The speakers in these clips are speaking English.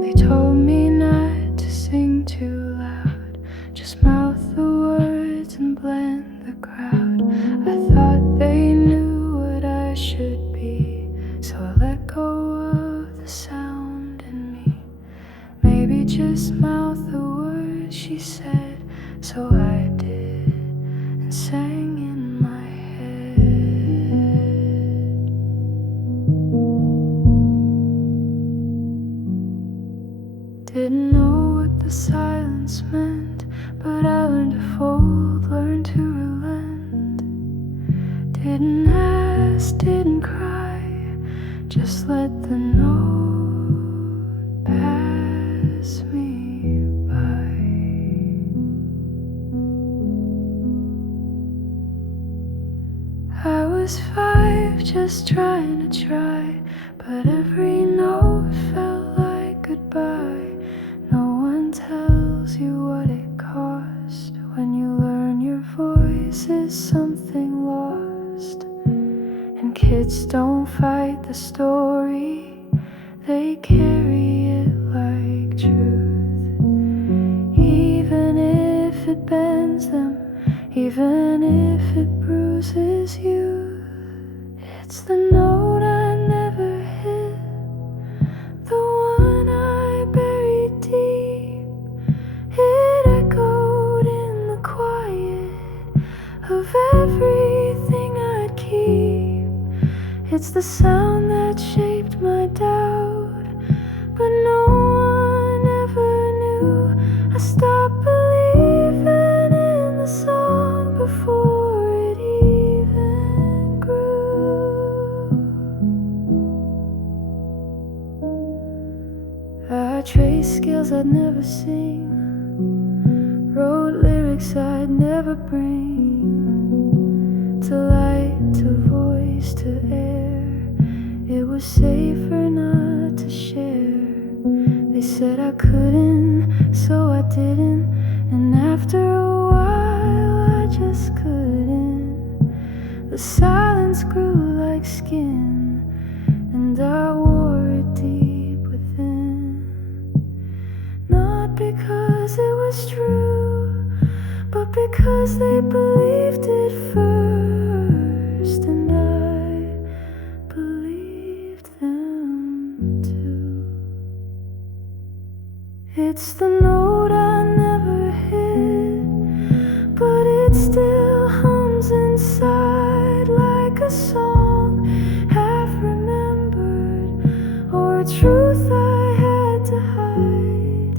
They told me not to sing too loud, just mouth the words and blend the crowd. I thought they knew what I should be, so I let go of the sound in me. Maybe just mouth the words, she said, so I did, and sang in my head. Didn't know what the silence meant, but I learned to fold, learned to relent. Didn't ask, didn't cry, just let the note pass me by. I was 5, just trying to try, but every note felt like goodbye. No one tells you what it cost when you learn your voice is something lost. And kids don't fight the story, they carry it like truth. Even if it bends them, even if it bruises you, it's the note I never hit, the one I buried deep. It echoed in the quiet of everything I'd keep. It's the sound that shaped my doubt, but no one ever knew. I stopped believing in the song before it even grew. I traced skills I'd never seen, wrote lyrics I'd never bring, to light, to voice, to air. It was safer not to share. They said I couldn't, so I didn't, and after a while I just couldn't. The silence grew like skin, and I wore it deep within. Not because it was true, but because they believed it first, and I believed them too. It's the note I never hit, but it still hums inside like a song half remembered, or a truth I had to hide.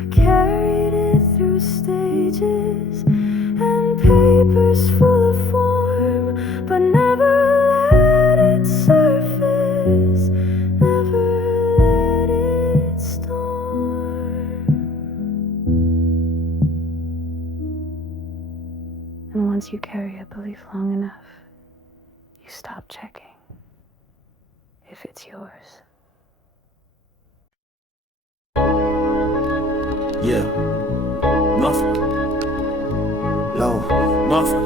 I carried it through stages and papers full of form, but never let it surface, never let it storm. And once you carry a belief long enough, you stop checking if it's yours. Yeah, muffin, low, muffin,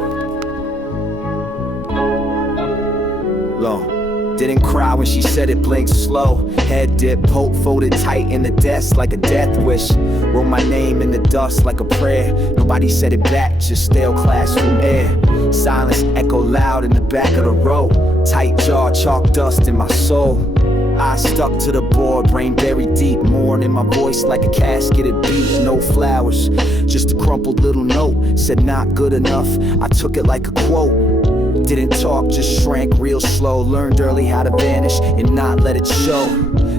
low. Didn't cry when she said it, blinked slow. Head dip, poke folded tight in the desk like a death wish. Wrote my name in the dust like a prayer. Nobody said it back, just stale classroom air. Silence echoed loud in the back of the row. Tight jaw, chalk dust in my soul. I stuck to the board, brain buried deep, mourning my voice like a casketed beat. No flowers, just a crumpled little note. Said not good enough, I took it like a quote. Didn't talk, just shrank real slow. Learned early how to vanish and not let it show.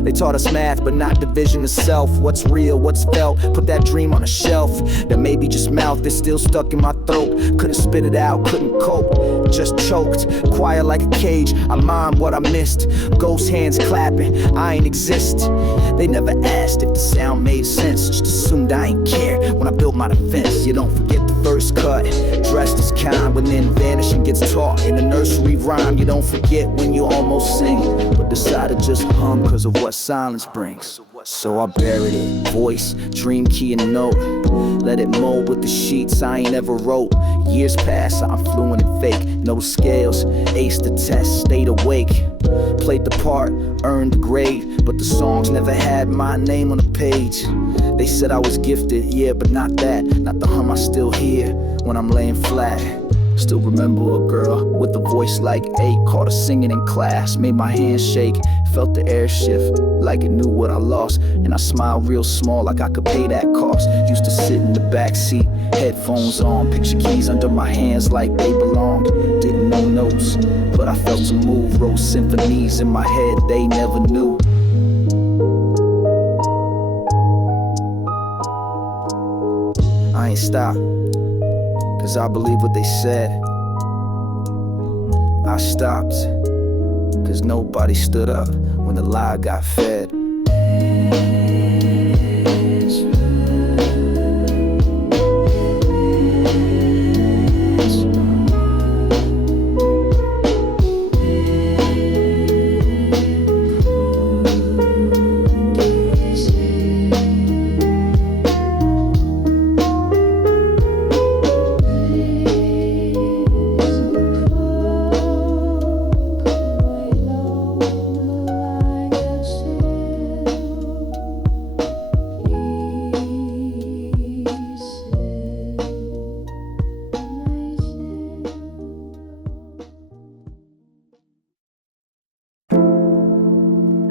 They taught us math, but not division of self. What's real, what's felt, put that dream on a shelf. That maybe just mouth that's still stuck in my throat. Couldn't spit it out, couldn't cope, just choked. Quiet like a cage, I mind what I missed. Ghost hands clapping, I ain't exist. They never asked if the sound made sense, just assumed I ain't care when I built my defense. You don't forget the first cut, dressed as kind, when then vanishing gets taught in the nursery rhyme. You don't forget when you almost sing, but decide to just hum cause of what silence brings. So I buried it, voice, dream key and note. Let it mold with the sheets I ain't ever wrote. Years pass, I'm fluent and fake. No scales, aced the test, stayed awake. Played the part, earned the grade, but the songs never had my name on the page. They said I was gifted, yeah, but not that. Not the hum I still hear when I'm laying flat. Still remember a girl with a voice like 8. Caught her singing in class, made my hands shake. Felt the air shift, like it knew what I lost. And I smiled real small, like I could pay that cost. Used to sit in the back seat, headphones on. Picture keys under my hands like they belonged. Didn't know notes, but I felt to move. Wrote symphonies in my head they never knew. I ain't stopped, cause I believe what they said. I stopped, cause nobody stood up when the lie got fed.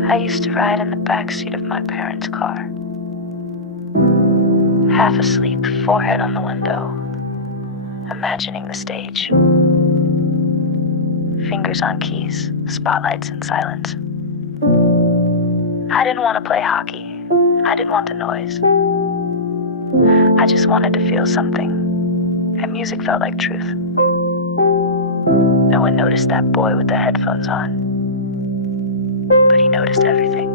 I used to ride in the backseat of my parents' car, half asleep, forehead on the window, imagining the stage. Fingers on keys, spotlights in silence. I didn't want to play hockey. I didn't want the noise. I just wanted to feel something, and music felt like truth. No one noticed that boy with the headphones on, but he noticed everything.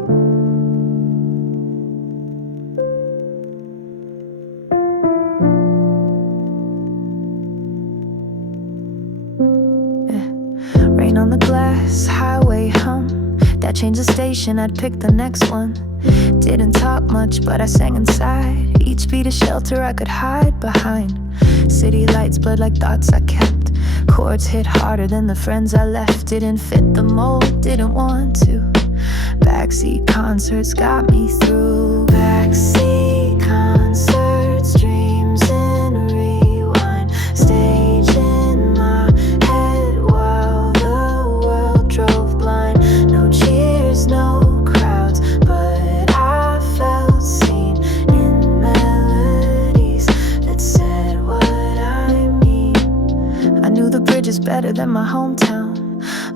Rain on the glass, highway hum. That changed the station, I'd pick the next one. Didn't talk much, but I sang inside. Each beat a shelter I could hide behind. City lights blurred like thoughts I kept. Chords hit harder than the friends I left. Didn't fit the mold, didn't want to. Backseat concerts got me through. Backseat concerts, dreams in rewind. Stage in my head while the world drove blind. No cheers, no crowds, but I felt seen in melodies that said what I mean. I knew the bridges better than my hometown.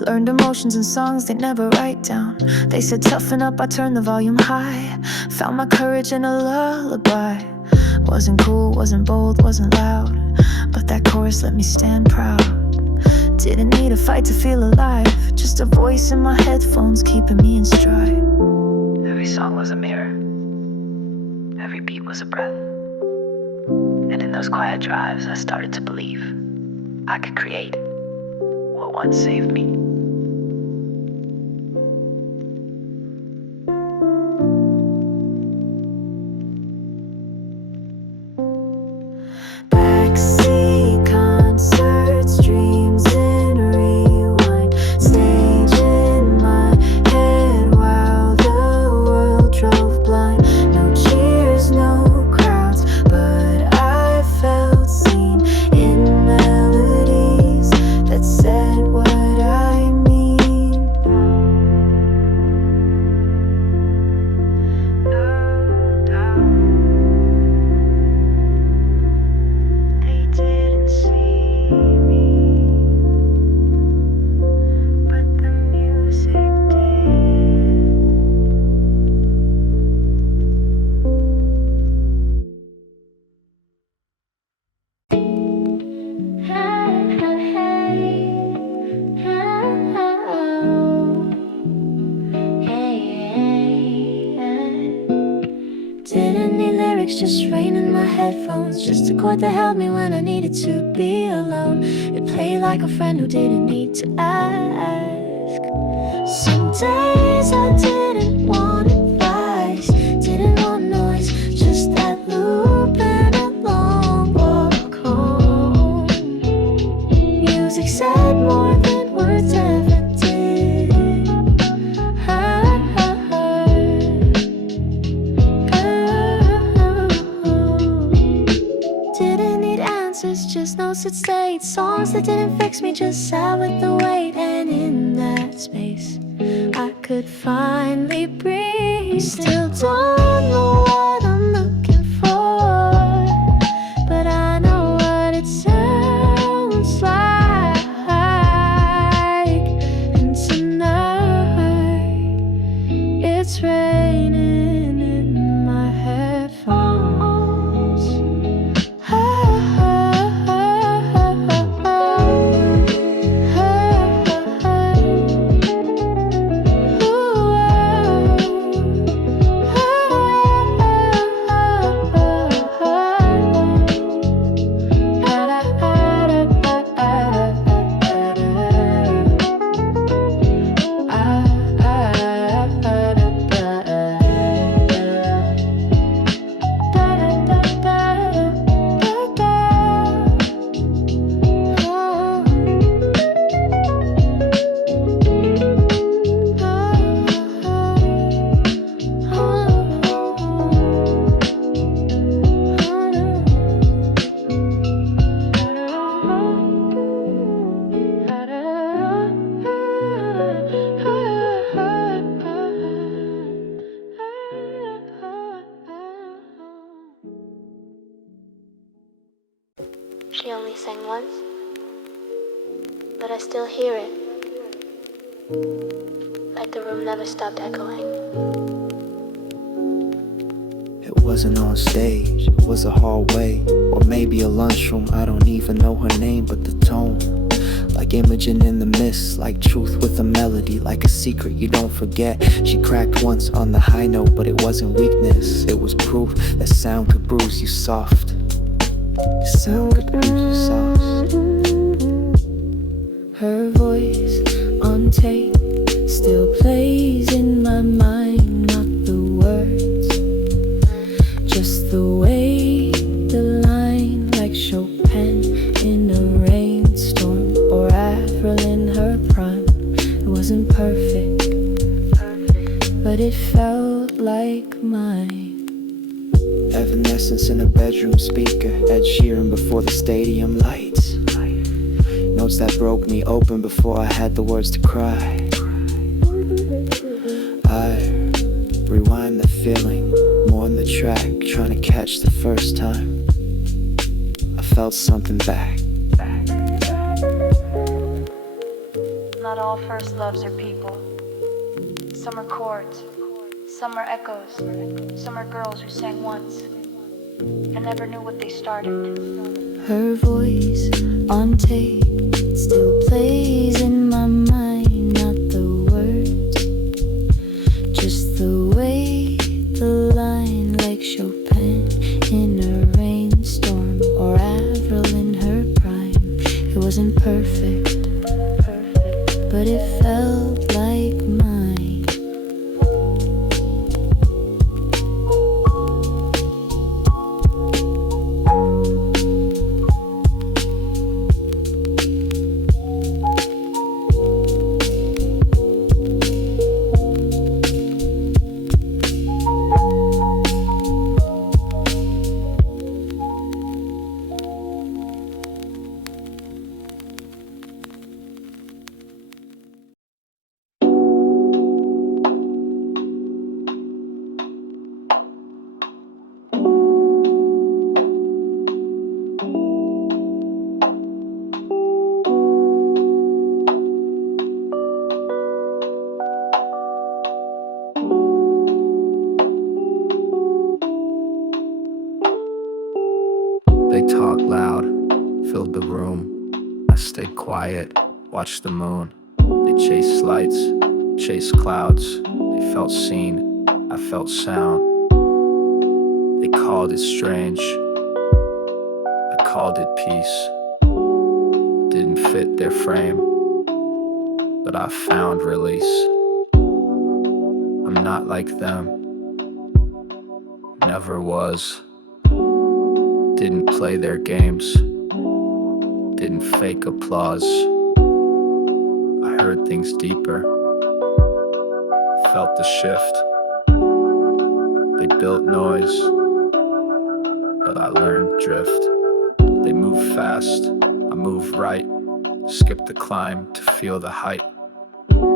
Learned emotions and songs they never write down. They said toughen up, I turned the volume high. Found my courage in a lullaby. Wasn't cool, wasn't bold, wasn't loud, but that chorus let me stand proud. Didn't need a fight to feel alive. Just a voice in my headphones keeping me in stride. Every song was a mirror. Every beat was a breath. And in those quiet drives, I started to believe I could create what once saved me. Backseat concerts, dreams in rewind. Stage in my head while the world drove blind. No cheers, no crowds, but I felt seen in melodies that said what I mean. They didn't see me, but the music didn't need lyrics, just rain in my headphones. Just a chord that held me when I needed to be alone. It played like a friend who didn't need to ask. Some days I didn't want advice. say songs that didn't fix me, just sat with the weight. And in that space I could finally breathe. Still don't know what I'm looking for, but I know what it sounds like. And tonight it's raining in my headphones. She only sang once, but I still hear it, like the room never stopped echoing. It wasn't on stage, it was a hallway, or maybe a lunchroom. I don't even know her name, but the tone, like Imogen in the mist, like truth with a melody, like a secret you don't forget. She cracked once on the high note, but it wasn't weakness. It was proof that sound could bruise you soft. Sound could bruise you soft. Her voice on tape still plays in my mind, not the words, just the way the line, like Chopin in a rainstorm, or Avril in her prime. It wasn't perfect, but it felt like mine. Evanescence in a bedroom speaker, Ed Sheeran before the stadium lights. Notes that broke me open before I had the words to cry. I rewind the feeling, more on the track, trying to catch the first time I felt something back. Not all first loves are people. Some are chords, some are echoes, some are girls who sang once and never knew what they started. Her voice on tape still plays in my mind, not the words, just the way the line, like Chopin in a rainstorm, or Avril in her prime. It wasn't perfect, but it felt like mine. They talked loud, filled the room. I stayed quiet, watched the moon. They chased lights, chased clouds. They felt seen, I felt sound. They called it strange, I called it peace. Didn't fit their frame, but I found release. I'm not like them, never was. Didn't play their games, didn't fake applause. I heard things deeper, felt the shift. They built noise, but I learned drift. They moved fast, I move right, skip the climb to feel the height.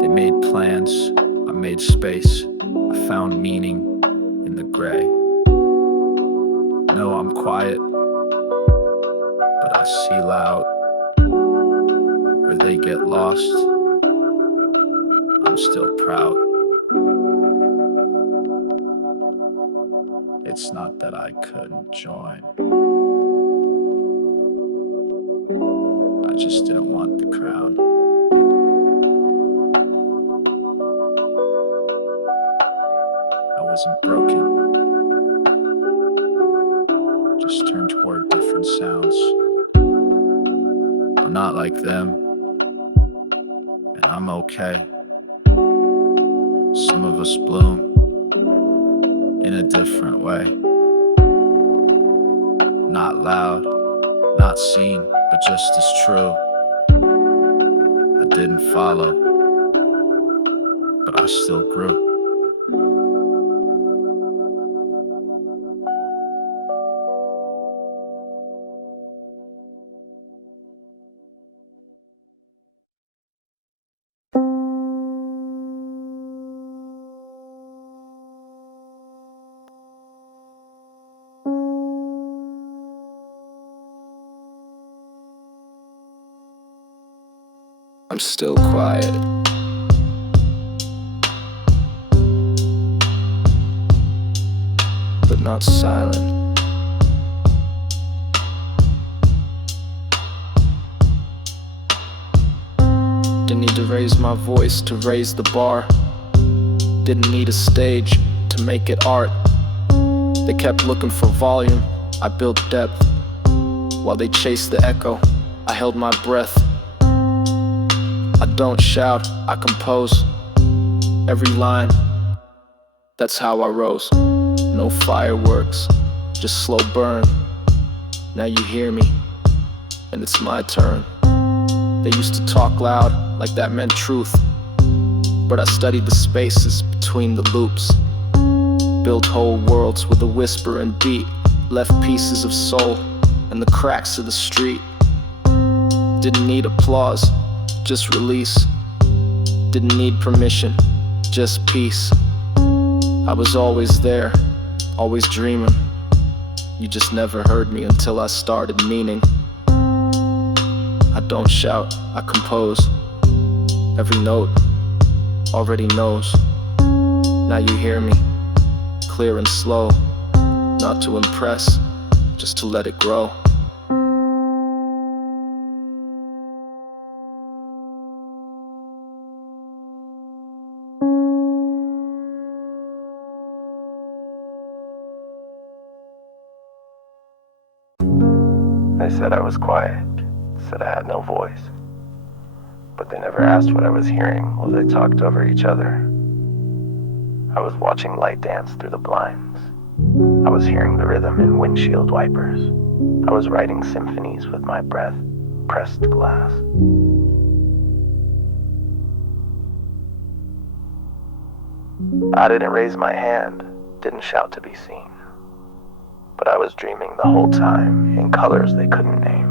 They made plans, I made space. I found meaning in the gray. No, I'm quiet, but I see loud. Where they get lost, I'm still proud. It's not that I couldn't join, I just didn't want the crown. I wasn't broken, just turned toward different sounds. I'm not like them, and I'm okay. Some of us bloom in a different way. Not loud, not seen, but just as true. I didn't follow, but I still grew. I'm still quiet, but not silent. Didn't need to raise my voice to raise the bar. Didn't need a stage to make it art. They kept looking for volume, I built depth. While they chased the echo, I held my breath. I don't shout, I compose every line, that's how I rose. No fireworks, just slow burn. Now you hear me, and it's my turn. They used to talk loud, like that meant truth. But I studied the spaces between the loops. Built whole worlds with a whisper and beat. Left pieces of soul in the cracks of the street. Didn't need applause, just release. Didn't need permission, just peace. I was always there, always dreaming. You just never heard me until I started meaning. I don't shout, I compose. Every note already knows. Now you hear me, clear and slow. Not to impress, just to let it grow. They said I was quiet, said I had no voice. But they never asked what I was hearing while they talked over each other. I was watching light dance through the blinds. I was hearing the rhythm in windshield wipers. I was writing symphonies with my breath, pressed glass. I didn't raise my hand, didn't shout to be seen. But I was dreaming the whole time in colors they couldn't name.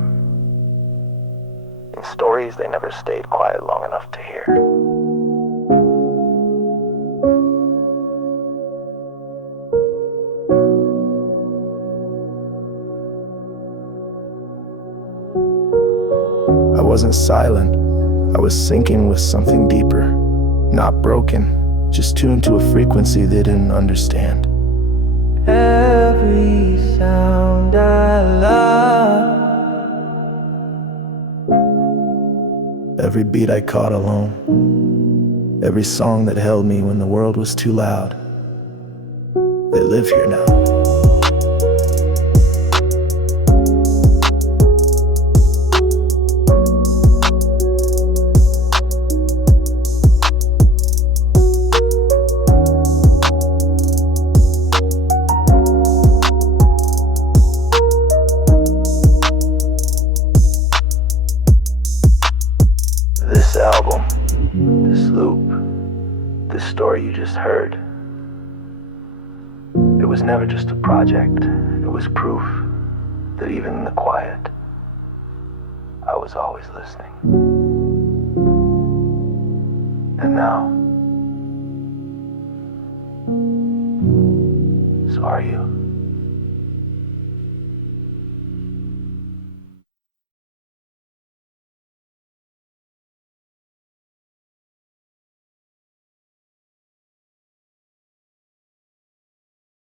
In stories they never stayed quiet long enough to hear. I wasn't silent, I was syncing with something deeper. Not broken, just tuned to a frequency they didn't understand. Every sound I love, every beat I caught alone, every song that held me when the world was too loud. They live here now. This album, this loop, this story you just heard, it was never just a project, it was proof that even in the quiet, I was was always listening. And now, so are you.